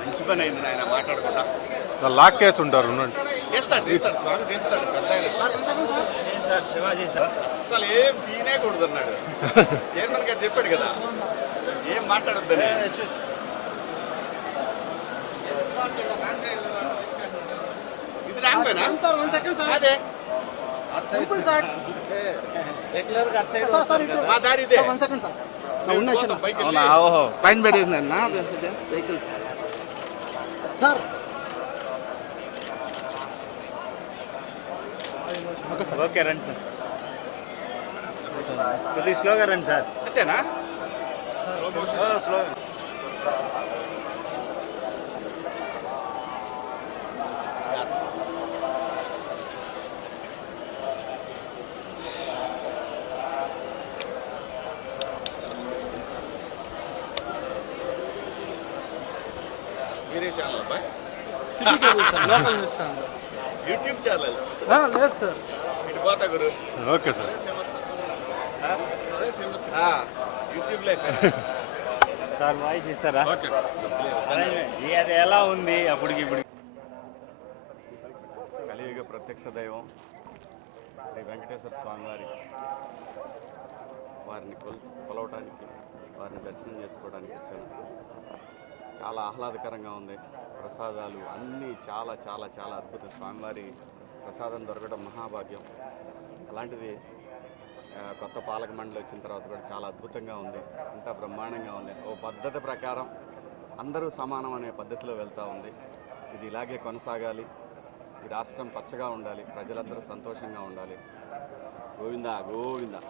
మంచి పని అయింది నాయన మాట్లాడకుండా. లాక్ కేసు ఉంటారు. తీస్తాడు స్వామి తీస్తాడు. శివాజీ సార్ అస్సలు ఏం తీనేకూడదు అన్నాడు చైర్మన్ గారు, చెప్పాడు కదా ఏం మాట్లాడొద్దని. ఇది రాకపోయినా అదే మా దారి ఇదే. పైన పెట్టేసింది వెహికల్స్ సార్. ఓకే రండి సార్, కొద్దిగా స్లోగా రండి సార్. అంతేనా? స్లో మీరే ఛానల్ అబ్బాయి? యూట్యూబ్ ఛానల్స్ లేదు సార్. ఇటు పోతా గురు. Okay sir. YouTube life sir voice ఇస్తారా? అది ఎలా ఉంది అప్పటికి ఇప్పుడు? కలియుగ ప్రత్యక్ష దైవం శ్రీ వెంకటేశ్వర స్వామి వారిని కొలవటానికి, వారిని దర్శనం చేసుకోవడానికి వచ్చాను. చాలా ఆహ్లాదకరంగా ఉంది. ప్రసాదాలు అన్నీ చాలా చాలా చాలా అద్భుతం. స్వామివారి ప్రసాదం దొరకడం మహాభాగ్యం. అలాంటిది కొత్త పాలక మండలి వచ్చిన తర్వాత కూడా చాలా అద్భుతంగా ఉంది. అంతా బ్రహ్మాండంగా ఉంది. ఓ పద్ధతి ప్రకారం అందరూ సమానం అనే పద్ధతిలో వెళ్తూ ఉంది. ఇది ఇలాగే కొనసాగాలి. ఈ రాష్ట్రం పచ్చగా ఉండాలి. ప్రజలందరూ సంతోషంగా ఉండాలి. గోవిందా గోవిందా.